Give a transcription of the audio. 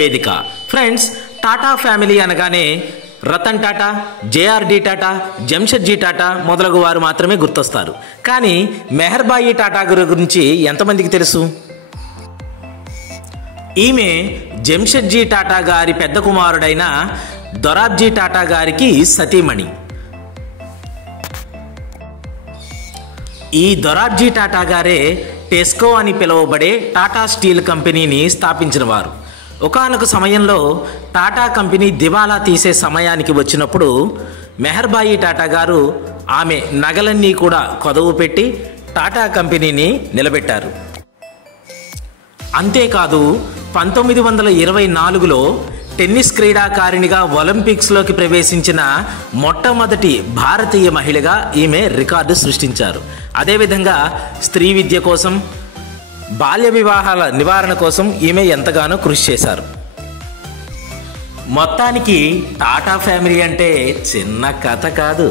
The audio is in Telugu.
వేదిక ఫ్రెండ్స్ టాటా ఫ్యామిలీ అనగానే రతన్ టాటా, జేఆర్డి టాటా, జంషెడ్జీ టాటా మొదలగు వారు మాత్రమే గుర్తొస్తారు. కానీ మెహర్బాయి టాటా గురించి ఎంతమందికి తెలుసు? ఈమె జంషెడ్జీ టాటా గారి పెద్ద కుమారుడైన దొరాబ్జీ టాటా గారికి సతీమణి. ఈ దొరాబ్జీ టాటా గారే టెస్కో అని పిలువబడే టాటా స్టీల్ కంపెనీని స్థాపించిన వారు. ఒకానొక సమయంలో టాటా కంపెనీ దివాలా తీసే సమయానికి వచ్చినప్పుడు మెహర్బాయి టాటా గారు ఆమె నగలన్నీ కూడా కొదవు పెట్టి టాటా కంపెనీని నిలబెట్టారు. అంతేకాదు 1924లో టెన్నిస్ క్రీడాకారిణిగా ఒలింపిక్స్లోకి ప్రవేశించిన మొట్టమొదటి భారతీయ మహిళగా ఈమె రికార్డు సృష్టించారు. అదేవిధంగా స్త్రీ విద్య కోసం, బాల్య వివాహాల నివారణ కోసం ఈమె ఎంతగానో కృషి చేశారు. మొత్తానికి టాటా ఫ్యామిలీ అంటే చిన్న కథ కాదు.